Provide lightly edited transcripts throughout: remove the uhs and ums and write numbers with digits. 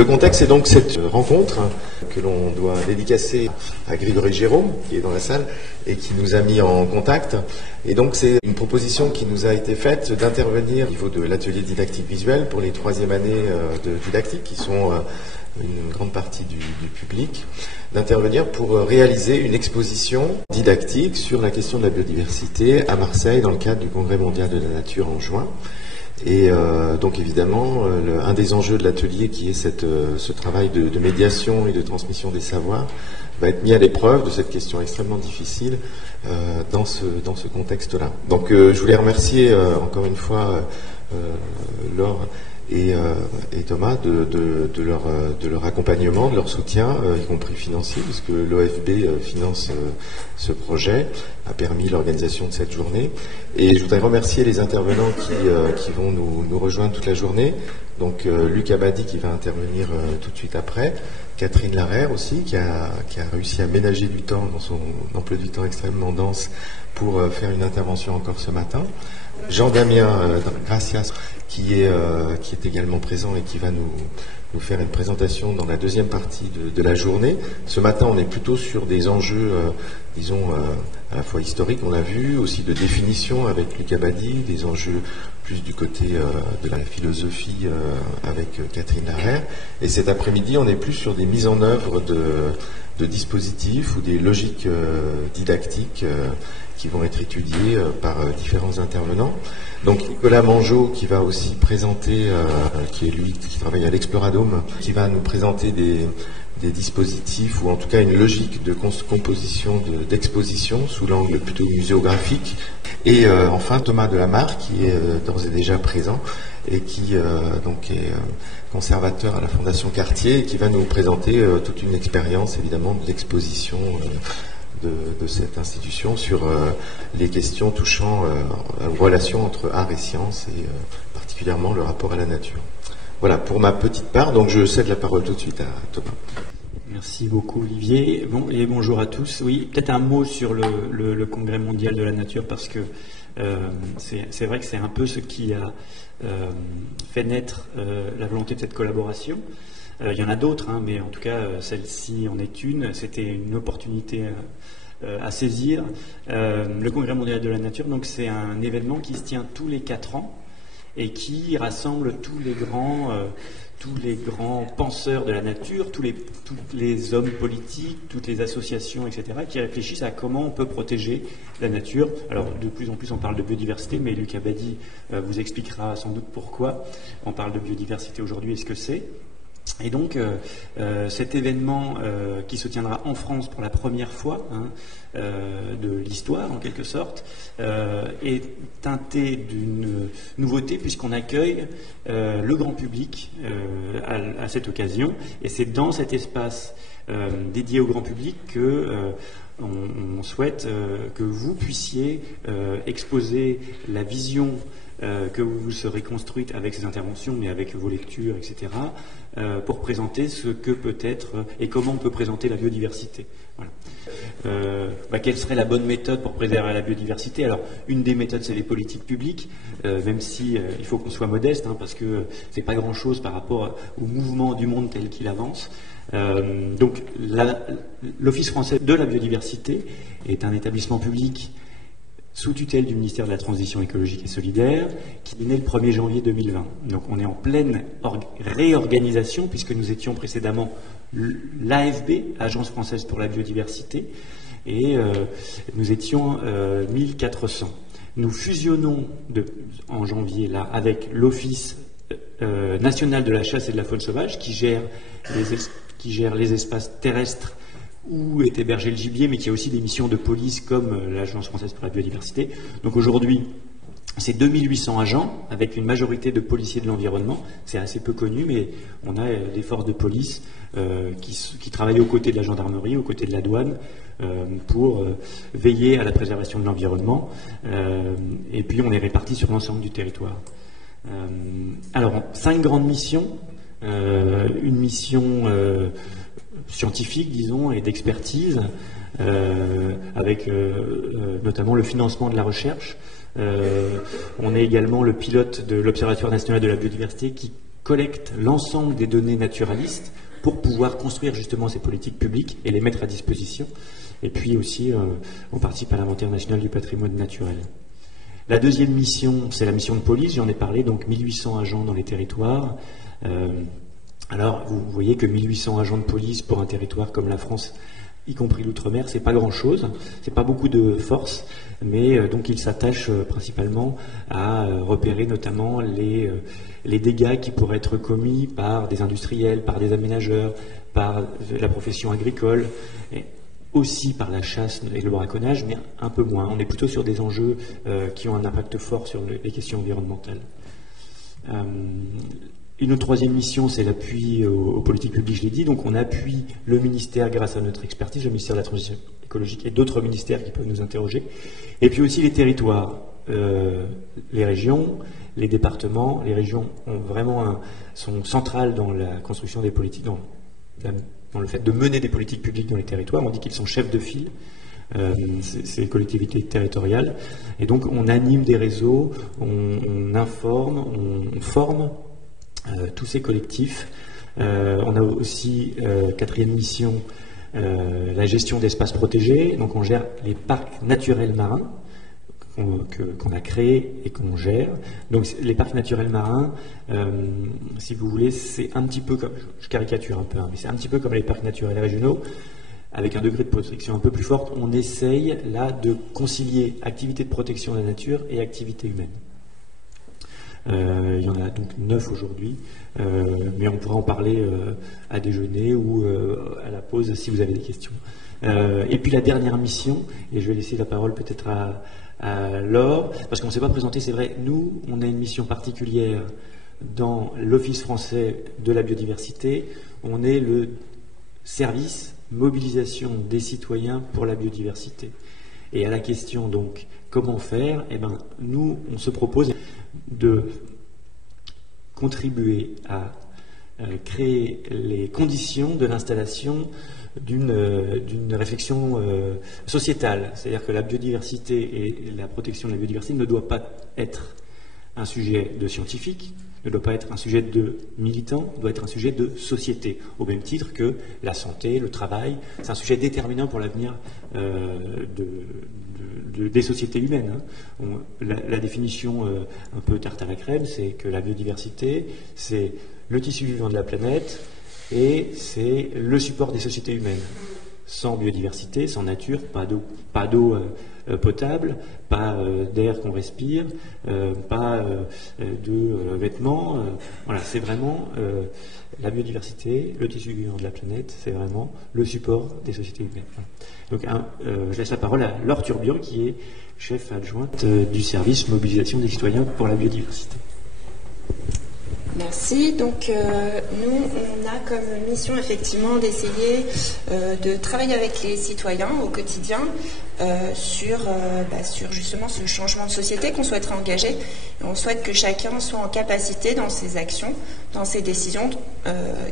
Le contexte est donc cette rencontre que l'on doit dédicacer à Grégory Jérôme, qui est dans la salle et qui nous a mis en contact. Et donc c'est une proposition qui nous a été faite d'intervenir au niveau de l'atelier didactique visuelle pour les 3e années de didactique, qui sont une grande partie du public, d'intervenir pour réaliser une exposition didactique sur la question de la biodiversité à Marseille dans le cadre du Congrès mondial de la nature en juin. Et donc évidemment, un des enjeux de l'atelier, qui est ce travail de médiation et de transmission des savoirs, va être mis à l'épreuve de cette question extrêmement difficile dans ce contexte-là. Donc je voulais remercier encore une fois Laure et Thomas de leur accompagnement, de leur soutien, y compris financier, puisque l'OFB finance ce projet, a permis l'organisation de cette journée. Et je voudrais remercier les intervenants qui vont nous rejoindre toute la journée. Donc Luc Abadi qui va intervenir tout de suite après, Catherine Larère aussi qui a réussi à ménager du temps dans son emploi du temps extrêmement dense pour faire une intervention encore ce matin, Jean-Damien Gracias qui est également présent et qui va nous faire une présentation dans la deuxième partie de la journée. Ce matin, on est plutôt sur des enjeux, disons, à la fois historiques, on l'a vu, aussi de définition avec Luc Abadi, des enjeux plus du côté de la philosophie avec Catherine Larère. Et cet après-midi, on est plus sur des mises en œuvre de dispositifs ou des logiques didactiques qui vont être étudiées par différents intervenants. Donc Nicolas Mangeot qui va aussi présenter, qui est lui qui travaille à l'Exploradome, qui va nous présenter des dispositifs ou en tout cas une logique de composition d'exposition sous l'angle plutôt muséographique. Et enfin Thomas Delamarre qui est d'ores et déjà présent et qui donc est conservateur à la Fondation Cartier et qui va nous présenter toute une expérience évidemment de l'exposition de cette institution sur les questions touchant aux relations entre art et science et particulièrement le rapport à la nature. Voilà pour ma petite part, donc je cède la parole tout de suite à Thomas. Merci beaucoup Olivier. Bon, et bonjour à tous. Oui, peut-être un mot sur le Congrès mondial de la nature parce que c'est vrai que c'est un peu ce qui a fait naître la volonté de cette collaboration. Il y en a d'autres, mais en tout cas, celle-ci en est une. C'était une opportunité à saisir. Le Congrès mondial de la nature, donc, c'est un événement qui se tient tous les 4 ans et qui rassemble tous les grands penseurs de la nature, tous les hommes politiques, toutes les associations, etc., qui réfléchissent à comment on peut protéger la nature. Alors, de plus en plus, on parle de biodiversité, mais Luc Abadi vous expliquera sans doute pourquoi on parle de biodiversité aujourd'hui et ce que c'est. Et donc, cet événement qui se tiendra en France pour la première fois de l'histoire, en quelque sorte, est teinté d'une nouveauté puisqu'on accueille le grand public à cette occasion. Et c'est dans cet espace dédié au grand public que on souhaite que vous puissiez exposer la vision que vous vous serez construite avec ces interventions, mais avec vos lectures, etc., pour présenter ce que peut être et comment on peut présenter la biodiversité. Voilà. Quelle serait la bonne méthode pour préserver la biodiversité? Alors, une des méthodes, c'est les politiques publiques, même si il faut qu'on soit modeste, parce que c'est pas grand-chose par rapport au mouvement du monde tel qu'il avance. Donc, l'Office français de la biodiversité est un établissement public sous tutelle du ministère de la Transition écologique et solidaire, qui est né le 1er janvier 2020. Donc on est en pleine réorganisation, puisque nous étions précédemment l'AFB, Agence française pour la biodiversité, et nous étions 1400. Nous fusionnons en janvier là avec l'Office national de la chasse et de la faune sauvage, qui gère les espaces terrestres où est hébergé le gibier, mais qui a aussi des missions de police comme l'Agence française pour la biodiversité. Donc aujourd'hui, c'est 2800 agents, avec une majorité de policiers de l'environnement. C'est assez peu connu, mais on a des forces de police qui travaillent aux côtés de la gendarmerie, aux côtés de la douane, pour veiller à la préservation de l'environnement. Et puis on est répartis sur l'ensemble du territoire. Alors, 5 grandes missions. Une mission scientifique, disons, et d'expertise, avec notamment le financement de la recherche. On est également le pilote de l'Observatoire national de la biodiversité qui collecte l'ensemble des données naturalistes pour pouvoir construire justement ces politiques publiques et les mettre à disposition. Et puis aussi, on participe à l'inventaire national du patrimoine naturel. La deuxième mission, c'est la mission de police, j'en ai parlé, donc 1800 agents dans les territoires. Alors, vous voyez que 1800 agents de police pour un territoire comme la France, y compris l'outre-mer, c'est pas grand-chose, c'est pas beaucoup de force, mais donc ils s'attachent principalement à repérer notamment les dégâts qui pourraient être commis par des industriels, par des aménageurs, par la profession agricole, et aussi par la chasse et le braconnage, mais un peu moins. On est plutôt sur des enjeux qui ont un impact fort sur les questions environnementales. Une autre troisième mission, c'est l'appui aux politiques publiques, je l'ai dit. Donc on appuie le ministère grâce à notre expertise, le ministère de la Transition écologique et d'autres ministères qui peuvent nous interroger. Et puis aussi les territoires, les régions, les départements. Les régions sont centrales dans la construction des politiques, dans le fait de mener des politiques publiques dans les territoires. On dit qu'ils sont chefs de file. Ces collectivités territoriales. Et donc on anime des réseaux, on informe, on forme tous ces collectifs. On a aussi, quatrième mission, la gestion d'espaces protégés. Donc on gère les parcs naturels marins qu'on a créés et qu'on gère. Donc les parcs naturels marins, si vous voulez, c'est un petit peu comme, je caricature un peu, mais c'est un petit peu comme les parcs naturels régionaux, avec un degré de protection un peu plus fort. On essaye là de concilier activité de protection de la nature et activité humaine. Il y en a donc 9 aujourd'hui, mais on pourra en parler à déjeuner ou à la pause si vous avez des questions. Et puis la dernière mission, et je vais laisser la parole peut-être à Laure, parce qu'on ne s'est pas présenté, c'est vrai, nous, on a une mission particulière dans l'Office français de la biodiversité. On est le service mobilisation des citoyens pour la biodiversité. Et à la question donc comment faire, eh ben, nous, on se propose de contribuer à créer les conditions de l'installation d'une réflexion sociétale. C'est-à-dire que la biodiversité et la protection de la biodiversité ne doit pas être un sujet de scientifique, ne doit pas être un sujet de militant, doit être un sujet de société, au même titre que la santé, le travail. C'est un sujet déterminant pour l'avenir des sociétés humaines. La définition un peu tarte à la crème, c'est que la biodiversité, c'est le tissu vivant de la planète et c'est le support des sociétés humaines. Sans biodiversité, sans nature, pas d'eau potable, pas d'air qu'on respire, pas de vêtements. Voilà, c'est vraiment la biodiversité, le tissu vivant de la planète, c'est vraiment le support des sociétés humaines. Donc, je laisse la parole à Laure Turbion, qui est chef adjointe du service mobilisation des citoyens pour la biodiversité. Merci. Donc, nous, on a comme mission effectivement d'essayer de travailler avec les citoyens au quotidien sur justement ce changement de société qu'on souhaiterait engager. Et on souhaite que chacun soit en capacité dans ses actions, dans ses décisions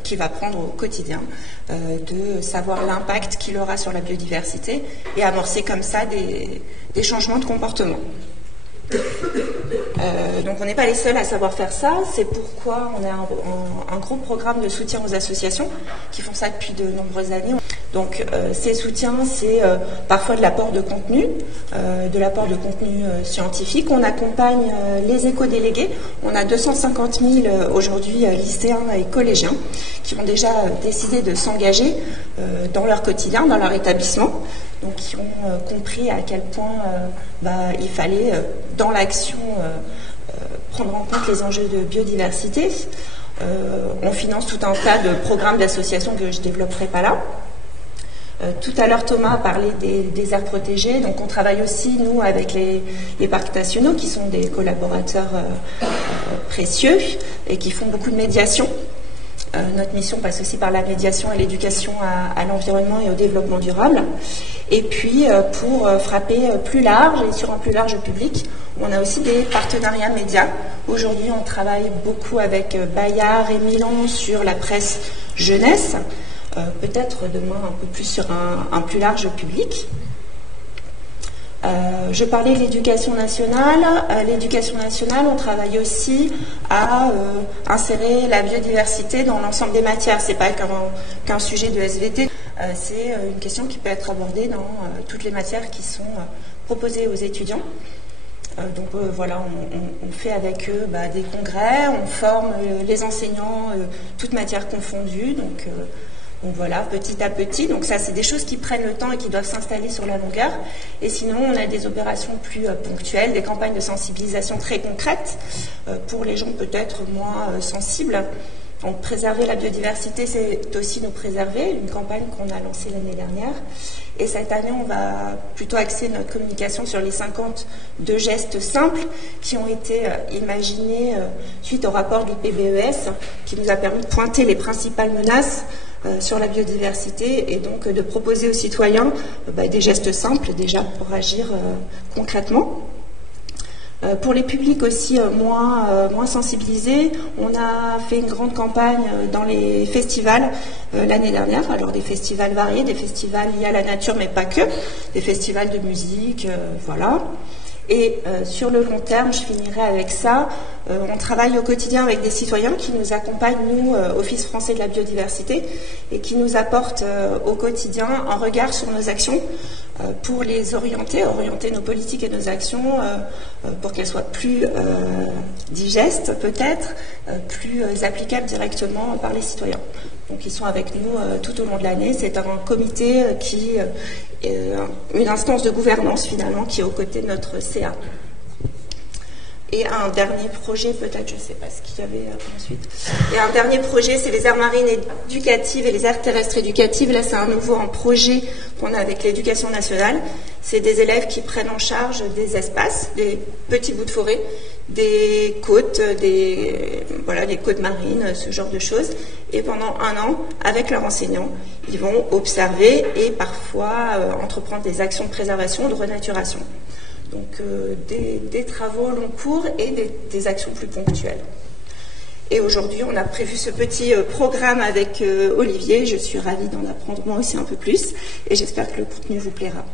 qu'il va prendre au quotidien, de savoir l'impact qu'il aura sur la biodiversité et amorcer comme ça des changements de comportement. Donc on n'est pas les seuls à savoir faire ça, c'est pourquoi on a un gros programme de soutien aux associations qui font ça depuis de nombreuses années. Donc ces soutiens, c'est parfois de l'apport de contenu, scientifique. On accompagne les éco-délégués. On a 250 000 aujourd'hui lycéens et collégiens qui ont déjà décidé de s'engager dans leur quotidien, dans leur établissement. Donc qui ont compris à quel point il fallait, dans l'action, prendre en compte les enjeux de biodiversité. On finance tout un tas de programmes d'associations que je ne développerai pas là. Tout à l'heure, Thomas a parlé des aires protégées. Donc on travaille aussi, nous, avec les parcs nationaux, qui sont des collaborateurs précieux et qui font beaucoup de médiation. Notre mission passe aussi par la médiation et l'éducation à l'environnement et au développement durable. Et puis, pour frapper plus large et sur un plus large public, on a aussi des partenariats médias. Aujourd'hui, on travaille beaucoup avec Bayard et Milan sur la presse jeunesse, peut-être demain un peu plus sur un plus large public. Je parlais de l'éducation nationale. L'éducation nationale, on travaille aussi à insérer la biodiversité dans l'ensemble des matières. C'est pas qu'un sujet de SVT, c'est une question qui peut être abordée dans toutes les matières qui sont proposées aux étudiants. Donc voilà, on fait avec eux des congrès, on forme les enseignants, toutes matières confondues. Donc voilà, petit à petit. Donc ça, c'est des choses qui prennent le temps et qui doivent s'installer sur la longueur. Et sinon, on a des opérations plus ponctuelles, des campagnes de sensibilisation très concrètes pour les gens peut-être moins sensibles. Donc préserver la biodiversité, c'est aussi nous préserver, une campagne qu'on a lancée l'année dernière. Et cette année, on va plutôt axer notre communication sur les 52 gestes simples qui ont été imaginés suite au rapport du PBES, qui nous a permis de pointer les principales menaces sur la biodiversité et donc de proposer aux citoyens des gestes simples déjà pour agir concrètement. Pour les publics aussi moins sensibilisés, on a fait une grande campagne dans les festivals l'année dernière, alors des festivals variés, des festivals liés à la nature mais pas que, des festivals de musique, voilà. Et sur le long terme, je finirai avec ça, on travaille au quotidien avec des citoyens qui nous accompagnent, nous, Office français de la biodiversité, et qui nous apportent au quotidien un regard sur nos actions pour les orienter nos politiques et nos actions pour qu'elles soient plus digestes peut-être, plus applicables directement par les citoyens. Donc ils sont avec nous tout au long de l'année. C'est un comité qui est une instance de gouvernance finalement qui est aux côtés de notre CA. Et un dernier projet, peut-être, je ne sais pas ce qu'il y avait ensuite. Et un dernier projet, c'est les aires marines éducatives et les aires terrestres éducatives. Là, c'est un projet qu'on a avec l'éducation nationale. C'est des élèves qui prennent en charge des espaces, des petits bouts de forêt, des côtes, des côtes marines, ce genre de choses. Et pendant 1 an, avec leurs enseignants, ils vont observer et parfois entreprendre des actions de préservation, de renaturation. Donc des travaux long cours et des actions plus ponctuelles. Et aujourd'hui, on a prévu ce petit programme avec Olivier. Je suis ravie d'en apprendre moi aussi un peu plus et j'espère que le contenu vous plaira.